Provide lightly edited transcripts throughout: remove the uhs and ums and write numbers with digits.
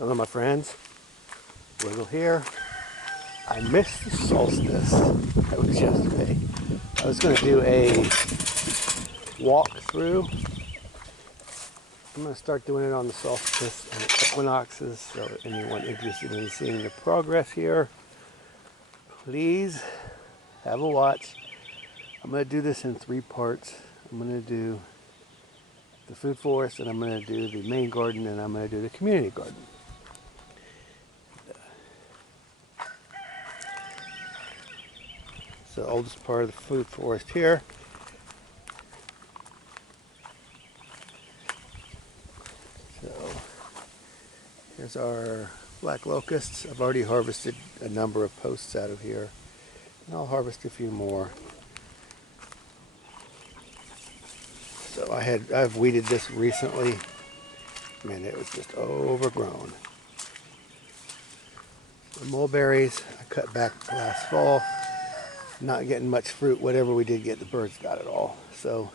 Hello my friends, Wiggle here. I missed the solstice. That was yesterday. I was going to do a walkthrough. I'm going to start doing it on the solstice and the equinoxes, so anyone interested in seeing the progress here, please have a watch. I'm going to do this in 3 parts. I'm going to do the food forest, and I'm going to do the main garden, and I'm going to do the community garden. It's the oldest part of the food forest here. So here's our black locusts. I've already harvested a number of posts out of here, and I'll harvest a few more. So I've weeded this recently. Man, it was just overgrown. The mulberries I cut back last fall. Not getting much fruit. Whatever we did get, the birds got it all. So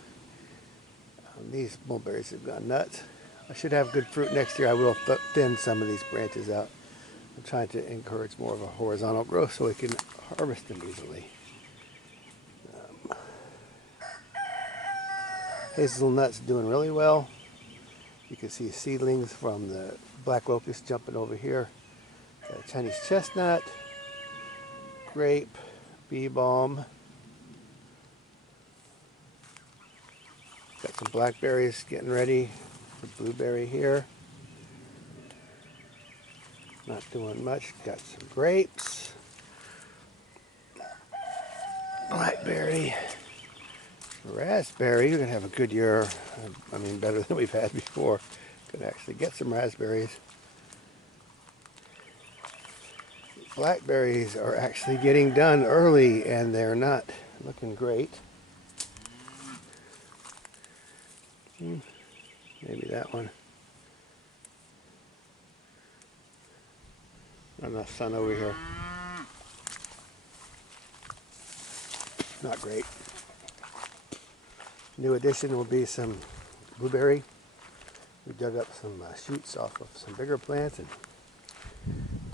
these mulberries have gone nuts. I should have good fruit next year. I will thin some of these branches out. I'm trying to encourage more of a horizontal growth so we can harvest them easily. Hazelnut's doing really well. You can see seedlings from the black locust jumping over here. Chinese chestnut, grape, bee balm. Got some blackberries getting ready for blueberry here. Not doing much. Got some grapes, blackberry, raspberry. We're gonna have a good year. I mean, better than we've had before. Gonna actually get some raspberries. Blackberries are actually getting done early, and they're not looking great. Maybe that one. Not enough sun over here. Not great. New addition will be some blueberry. We dug up some shoots off of some bigger plants and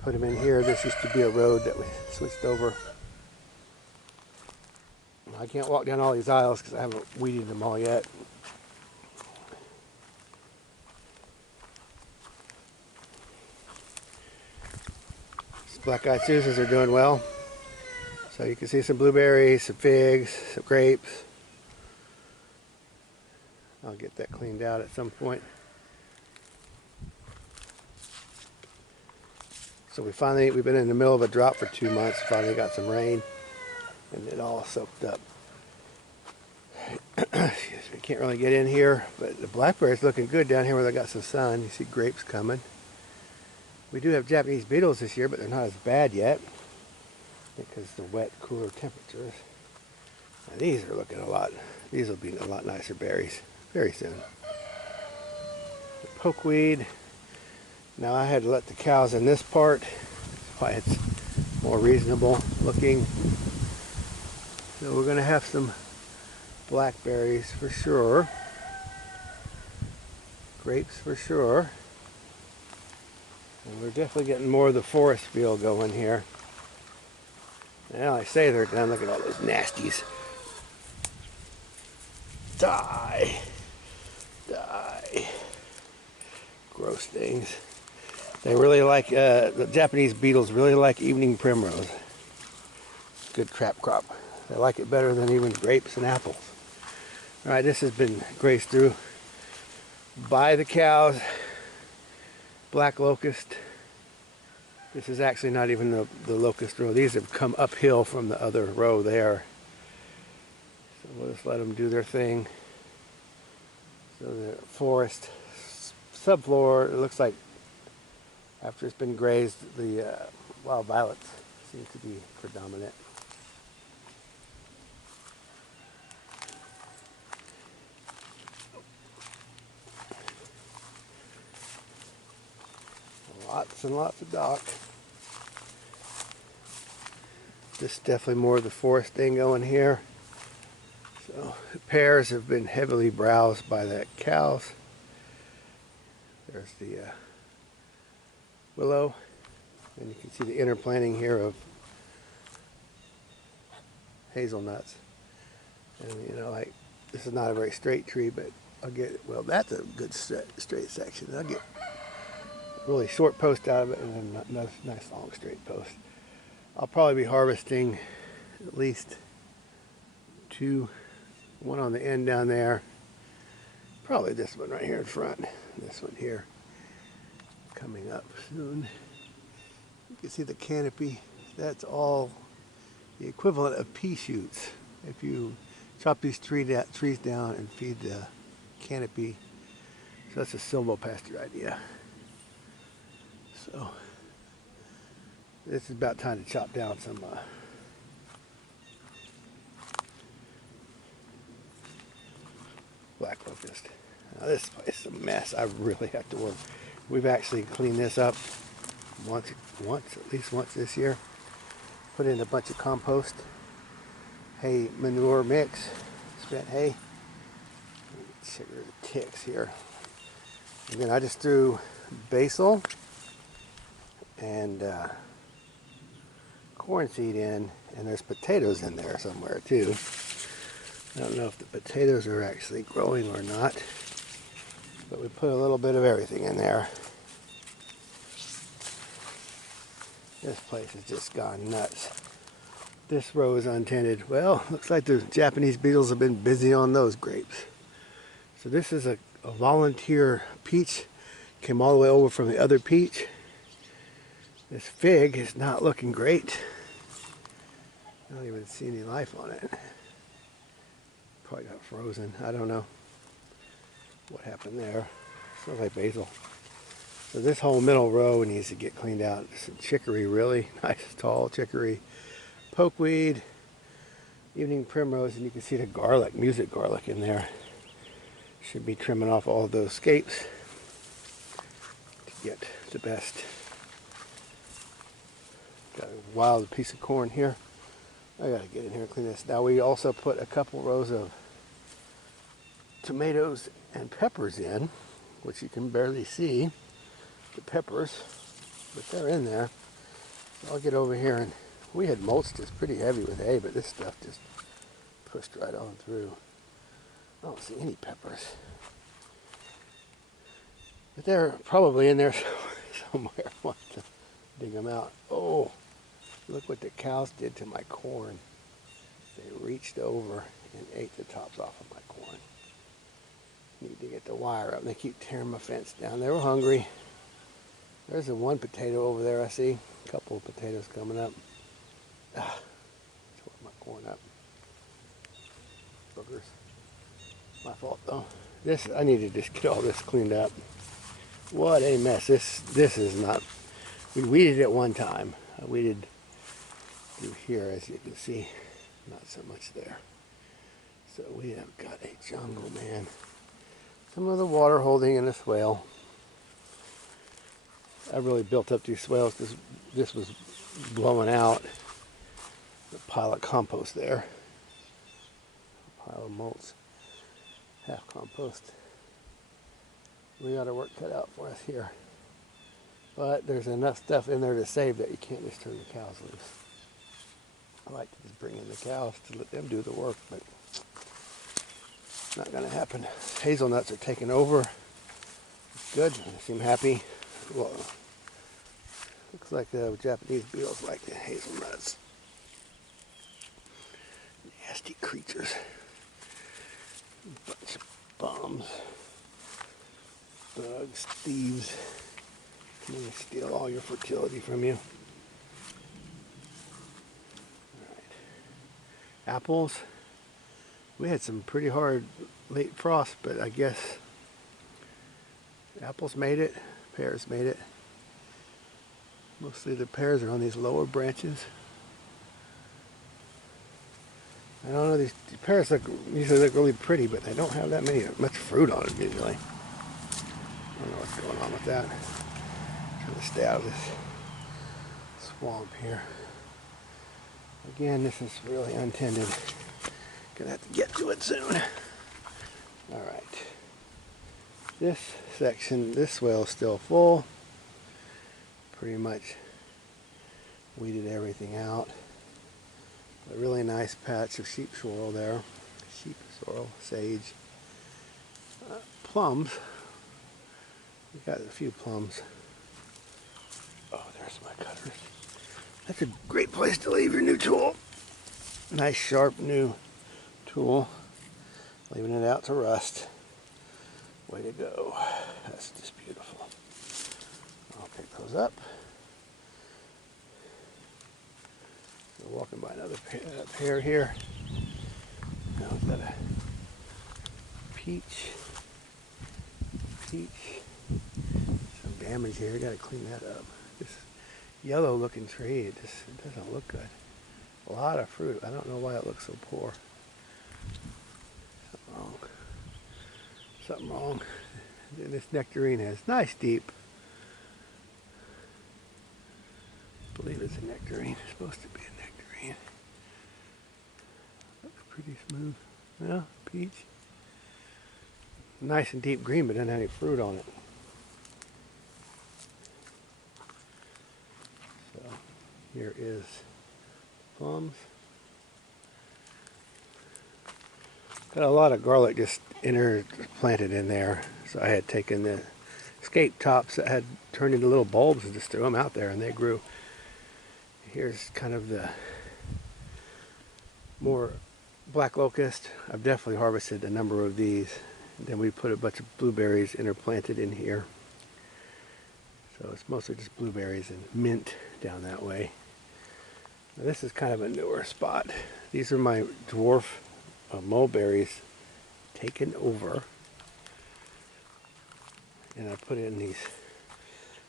put them in here. This used to be a road that we switched over. I can't walk down all these aisles because I haven't weeded them all yet. These black-eyed Susans are doing well. So you can see some blueberries, some figs, some grapes. I'll get that cleaned out at some point. So we've been in the middle of a drought for 2 months, finally got some rain, and it all soaked up. Excuse me, can't really get in here, but the blackberry's looking good down here where they got some sun. You see grapes coming. We do have Japanese beetles this year, but they're not as bad yet because of the wet, cooler temperatures. Now these are looking these will be a lot nicer berries very soon. The pokeweed. Now I had to let the cows in this part. That's why it's more reasonable looking. So we're going to have some blackberries for sure. Grapes for sure. And we're definitely getting more of the forest feel going here. Now I say they're done. Look at all those nasties. Die. Die. Gross things. They really like, the Japanese beetles really like evening primrose. Good crap crop. They like it better than even grapes and apples. Alright, this has been grazed through by the cows. Black locust. This is actually not even the locust row. These have come uphill from the other row there. So we'll just let them do their thing. So the forest subfloor, it looks like after it's been grazed, the wild violets seem to be predominant. Lots and lots of dock. This is definitely more of the forest thing going here. So the pears have been heavily browsed by the cows. There's the willow. And you can see the inner planting here of hazelnuts. And you know, like, this is not a very straight tree, but I'll get, well, that's a good straight section. I'll get a really short post out of it and then a nice long straight post. I'll probably be harvesting at least two, one on the end down there. Probably this one right here in front. This one here coming up soon. You can see the canopy. That's all the equivalent of pea shoots. If you chop these trees down and feed the canopy. So that's a silvopasture idea. So this is about time to chop down some black locust. Now this place is a mess. I really have to work. We've actually cleaned this up at least once this year. Put in a bunch of compost, hay manure mix, spent hay. Check the ticks here. And then I just threw basil and corn seed in, and there's potatoes in there somewhere too. I don't know if the potatoes are actually growing or not, but we put a little bit of everything in there. This place has just gone nuts. This row is untended. Well, looks like the Japanese beetles have been busy on those grapes. So this is a volunteer peach. Came all the way over from the other peach. This fig is not looking great. I don't even see any life on it. Probably got frozen. I don't know what happened there. Smells like basil. So this whole middle row needs to get cleaned out. Some chicory, really nice tall chicory, pokeweed, evening primrose, and you can see the garlic, music garlic in there. Should be trimming off all of those scapes to get the best. Got a wild piece of corn here. I gotta get in here and clean this. Now we also put a couple rows of tomatoes and peppers in, which you can barely see. The peppers, but they're in there. So I'll get over here, and we had mulched this pretty heavy with hay, but this stuff just pushed right on through. I don't see any peppers, but they're probably in there somewhere. I want to dig them out. Oh, look what the cows did to my corn. They reached over and ate the tops off of my corn. Need to get the wire up. They keep tearing my fence down. They were hungry. There's the one potato over there I see. A couple of potatoes coming up. Tore my corn up. Boogers. My fault though. This, I need to just get all this cleaned up. What a mess. This is not, we weeded it one time. I weeded through here, as you can see. Not so much there. So we have got a jungle, man. Some of the water holding in a swale. I really built up these swales because this was blowing out. A pile of compost there. A pile of mulch. Half compost. We got our work cut out for us here. But there's enough stuff in there to save that you can't just turn the cows loose. I like to just bring in the cows to let them do the work, but it's not going to happen. Hazelnuts are taking over. It's good. They seem happy. Well, looks like the Japanese beetles like the hazelnuts. Nasty creatures. Bunch of bums. Bugs, thieves. Come in and steal all your fertility from you. Alright. Apples. We had some pretty hard late frost, but I guess apples made it. Pears made it. Mostly the pears are on these lower branches. I don't know, these pears usually look really pretty, but they don't have that much fruit on them usually. I don't know what's going on with that. I'm trying to stay out of this swamp here. Again, this is really untended. Gonna have to get to it soon. Alright. This section, this well is still full. pretty much weeded everything out. A really nice patch of sheep sorrel there. Sheep sorrel, sage. Plums. We got a few plums. Oh, there's my cutters. That's a great place to leave your new tool. Nice sharp new tool. Leaving it out to rust. Way to go. That's just beautiful. I'll pick those up. We're walking by another pair here. Now we've got a peach. Some damage here. Got to clean that up. This yellow looking tree, it doesn't look good. A lot of fruit. I don't know why it looks so poor. Something wrong. This nectarine has nice deep. I believe it's a nectarine. It's supposed to be a nectarine. Looks pretty smooth. Yeah, peach. Nice and deep green, but doesn't have any fruit on it. So here is plums. Got a lot of garlic just planted in there. So I had taken the escape tops that had turned into little bulbs and just threw them out there, and they grew. Here's kind of the more black locust. I've definitely harvested a number of these. And then we put a bunch of blueberries interplanted in here. So it's mostly just blueberries and mint down that way. Now this is kind of a newer spot. These are my dwarf mulberries taken over. And I put in these.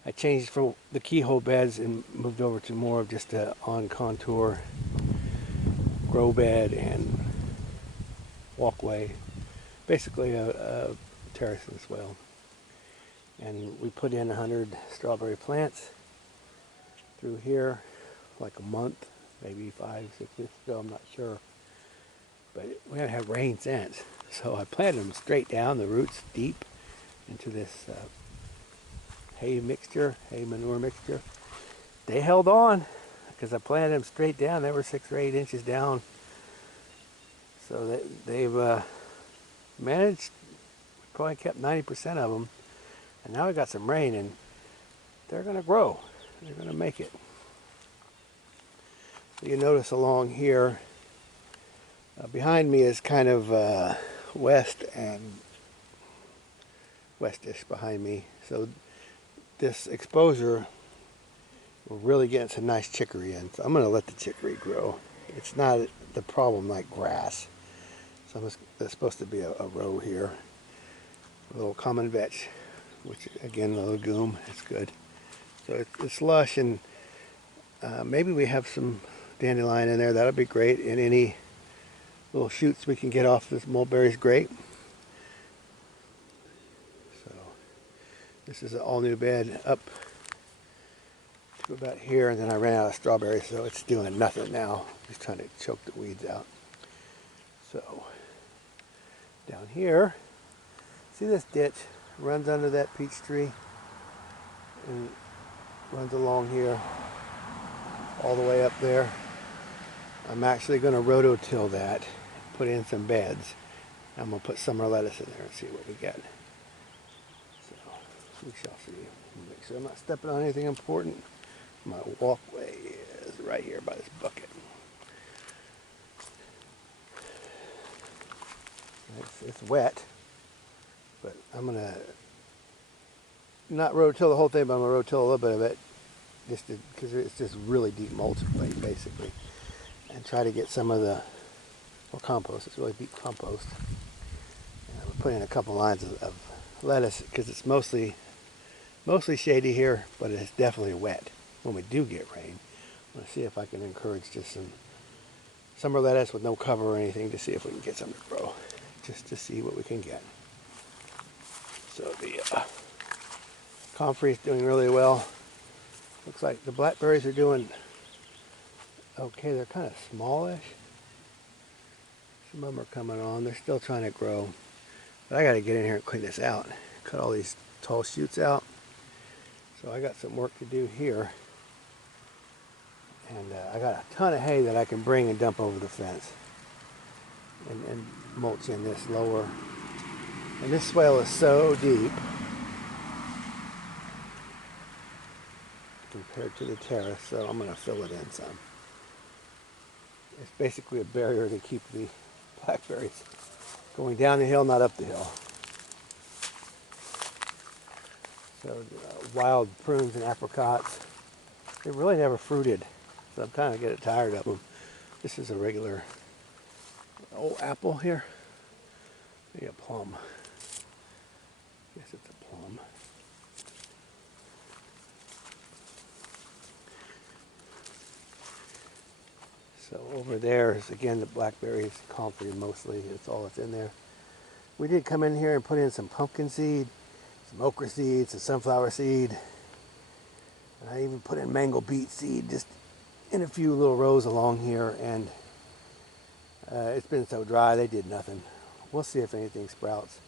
I changed from the keyhole beds and moved over to more of just a on contour grow bed and walkway. Basically a terrace and swale. And we put in 100 strawberry plants through here like a month, maybe 5, 6 weeks ago, I'm not sure. But we haven't had rain since. So I planted them straight down, the roots deep into this hay manure mixture. They held on because I planted them straight down. They were 6 or 8 inches down. So they've managed, probably kept 90% of them. And now we got some rain and they're going to grow. They're going to make it. So you notice along here, behind me is kind of west and westish behind me. So this exposure will really get some nice chicory in. So I'm going to let the chicory grow. It's not the problem like grass. So there's supposed to be a row here. A little common vetch, which again, a legume. It's good. So it's lush, and maybe we have some dandelion in there. That'll be great. And any little shoots we can get off this mulberry is great. So this is an all new bed up to about here, and then I ran out of strawberries, so it's doing nothing now. Just trying to choke the weeds out. So down here, see this ditch runs under that peach tree and runs along here all the way up there. I'm actually going to rototill that, put in some beds. I'm going to put summer lettuce in there and see what we get. So we shall see. Make sure I'm not stepping on anything important. My walkway is right here by this bucket. It's wet, but I'm going to not rototill the whole thing, but I'm going to rototill a little bit of it, just because it's just really deep mulch plate, basically, and try to get some of the, or compost. It's really deep compost. And I'm going to put in a couple lines of lettuce because it's mostly shady here, but it's definitely wet. When we do get rain, I'm going to see if I can encourage just some summer lettuce with no cover or anything to see if we can get some to grow. Just to see what we can get. So the comfrey is doing really well. Looks like the blackberries are doing okay. They're kind of smallish. Some of them are coming on. They're still trying to grow. But I got to get in here and clean this out. Cut all these tall shoots out. So I got some work to do here. And I got a ton of hay that I can bring and dump over the fence. And mulch in this lower. And this swale is so deep compared to the terrace, so I'm going to fill it in some. It's basically a barrier to keep the blackberries going down the hill, not up the hill. So wild prunes and apricots, they really never fruited, so I'm kind of getting tired of them. This is a regular old apple here. Maybe a plum. I guess it's a plum. So over there is again the blackberries, comfrey mostly. It's all that's in there. We did come in here and put in some pumpkin seed, some okra seed, some sunflower seed. And I even put in mango beet seed just in a few little rows along here. And it's been so dry they did nothing. We'll see if anything sprouts.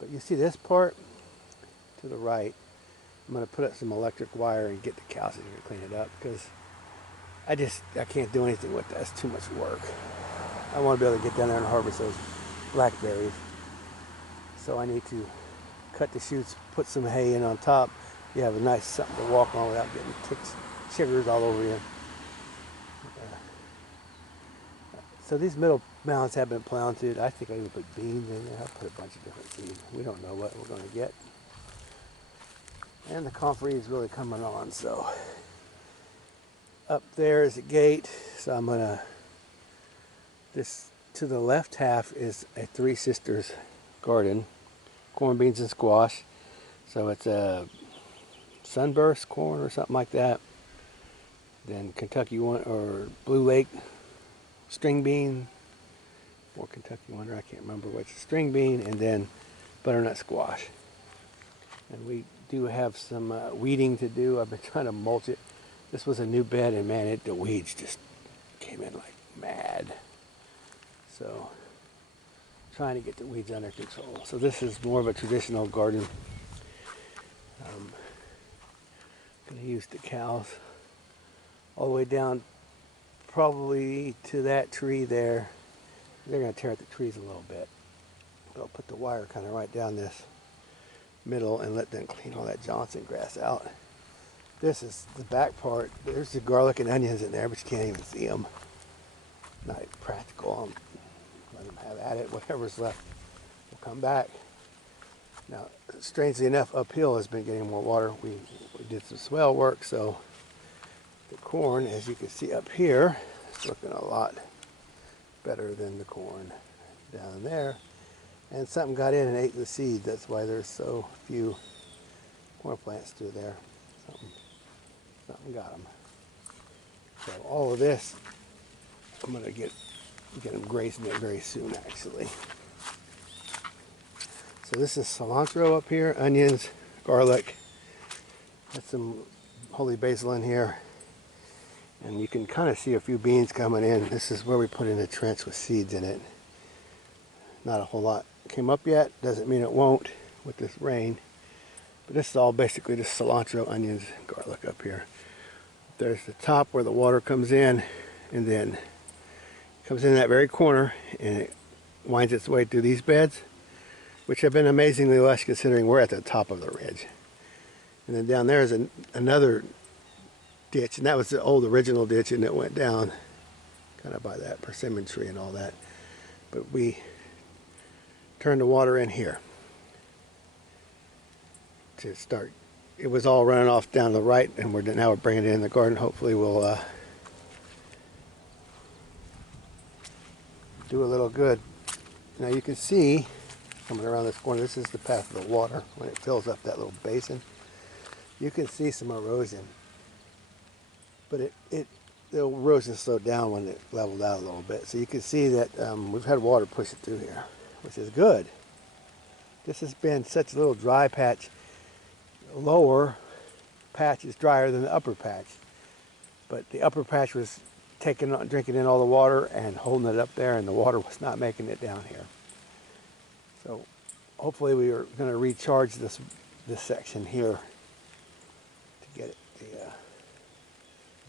But you see this part to the right. I'm going to put up some electric wire and get the cows in here to clean it up because I can't do anything with that. It's too much work. I want to be able to get down there and harvest those blackberries. So I need to cut the shoots, put some hay in on top. You have a nice something to walk on without getting ticks, chiggers all over you. So these middle mounds have been planted. I think I even put beans in there. I put a bunch of different seeds. We don't know what we're going to get. And the comfrey is really coming on, so up there is a gate, so I'm gonna, this to the left half is a Three Sisters garden, corn, beans, and squash. So it's a sunburst corn or something like that. Then Kentucky one or Blue Lake string bean, or Kentucky Wonder, I can't remember which, string bean, and then butternut squash. And we do have some weeding to do. I've been trying to mulch it. This was a new bed, and man, the weeds just came in like mad. So, trying to get the weeds under control. So this is more of a traditional garden. Gonna use the cows all the way down, probably to that tree there. They're gonna tear at the trees a little bit. But I'll put the wire kind of right down this middle and let them clean all that Johnson grass out. This is the back part. There's the garlic and onions in there, but you can't even see them. Not practical. Let them have at it. Whatever's left will come back. Now, strangely enough, uphill has been getting more water. We did some swale work, so the corn, as you can see up here, is looking a lot better than the corn down there. And something got in and ate the seed. That's why there's so few corn plants through there. Something got them. So all of this, I'm going to get them grazing it very soon, actually. So this is cilantro up here, onions, garlic. Got some holy basil in here. And you can kind of see a few beans coming in. This is where we put in a trench with seeds in it. Not a whole lot came up yet. Doesn't mean it won't with this rain. But this is all basically just cilantro, onions, garlic up here. There's the top where the water comes in, and then it comes in that very corner, and it winds its way through these beds, which have been amazingly lush considering we're at the top of the ridge. And then down there is another ditch, and that was the old original ditch, and it went down kind of by that persimmon tree and all that. But we turned the water in here to start. It was all running off down the right, and now we're bringing it in the garden. Hopefully we'll do a little good. Now you can see, coming around this corner, this is the path of the water when it fills up that little basin. You can see some erosion, but the erosion slowed down when it leveled out a little bit. So you can see that we've had water push it through here, which is good. This has been such a little dry patch. Lower patch is drier than the upper patch, but the upper patch was drinking in all the water and holding it up there, and the water was not making it down here. So hopefully we are going to recharge this section here the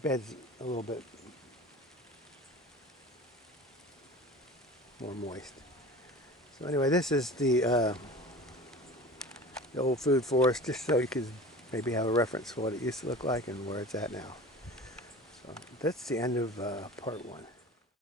bed's a little bit more moist. So anyway, this is the old food forest, just so you could maybe have a reference for what it used to look like and where it's at now. So that's the end of part 1.